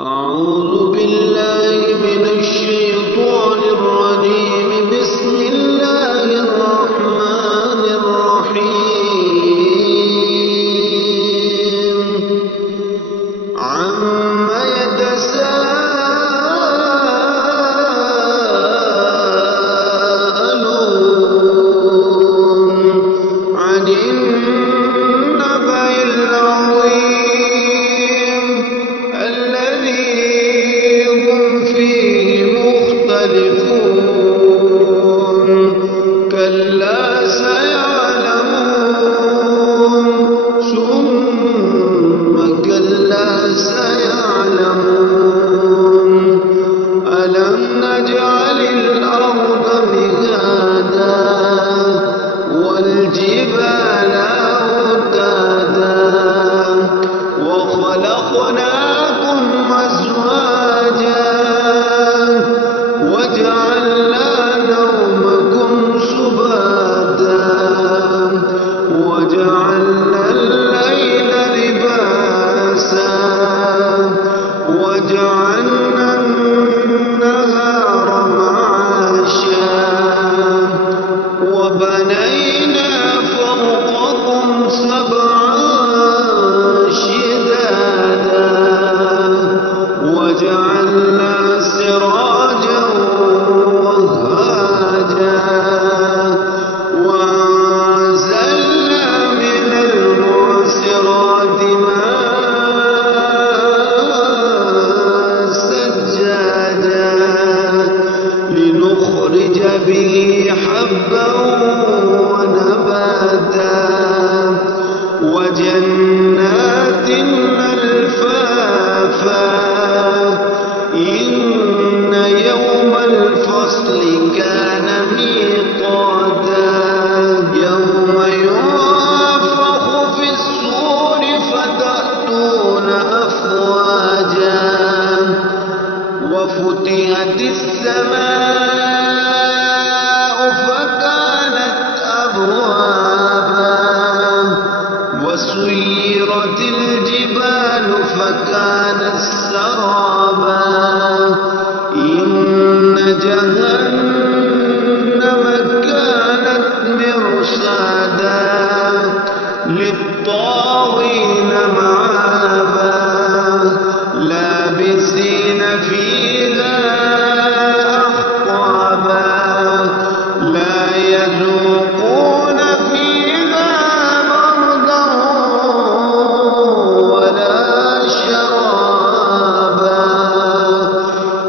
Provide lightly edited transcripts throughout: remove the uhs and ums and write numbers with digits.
أعوذ بالله من الشيطان الرجيم. بسم الله الرحمن الرحيم. عم يتساءلون عن النبأ العظيم الذي هم فيه مختلفون. كلا سيعلمون ثم كلا سيعلمون. ألم نجعل الأرض مهادا والجبال أوتادا وخلقناكم أزواجا وجعلنا نومكم سباتا وجعلنا الليل لباسا وجعلنا النهار معاشا وبنينا فوقكم سبعا شدادا وجعلنا سراجا وهاجا وأنزلنا من المعصرات ماء ثجاجا لنخرج به حبا ونباتا وجنات ألفافا. إن يوم الفصل كان ميقاتا يوم ينفخ في الصور فتأتون أفواجا وفتحت السماء فكانت أبوابا وسيرت الجبال فكانت سرابا. إن جهنم كانت مرصادا للطاغين مآبا لابثين فيها أحقابا لا يذوقون فيها بردا ولا شرابا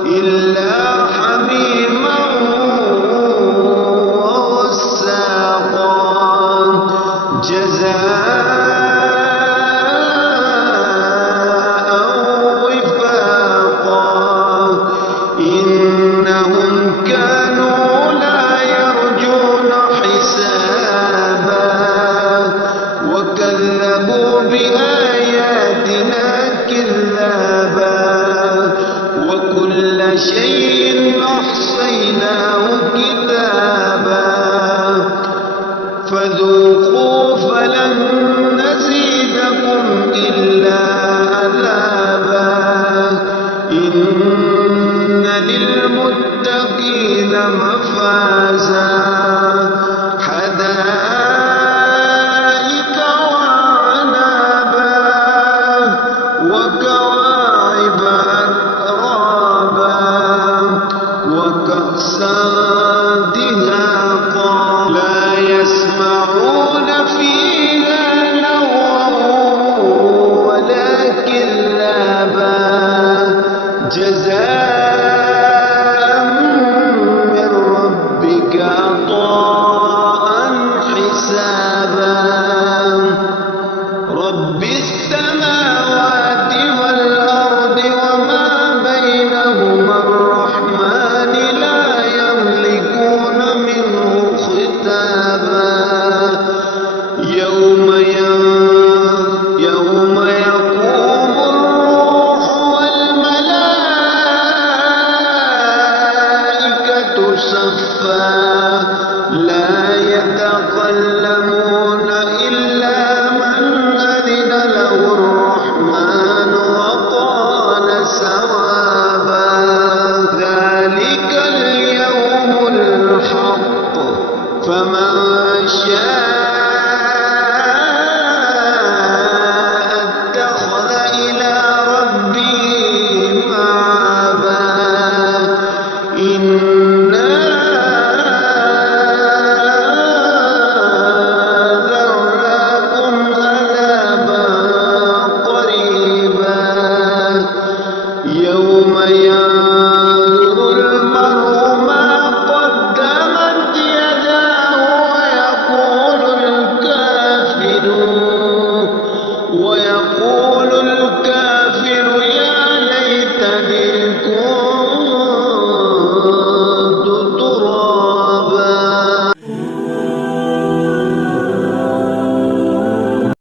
إلا حميما وغساقا جزاء وفاقا. إنهم كانوا لا يرجون حسابا وكذبوا بآياتنا كذابا وكل شيء أحصيناه كتابا فذوقوا فلن نزيدكم إلا عذابا. إن للمتقين مفازا حدائق وأعنابا وكواعب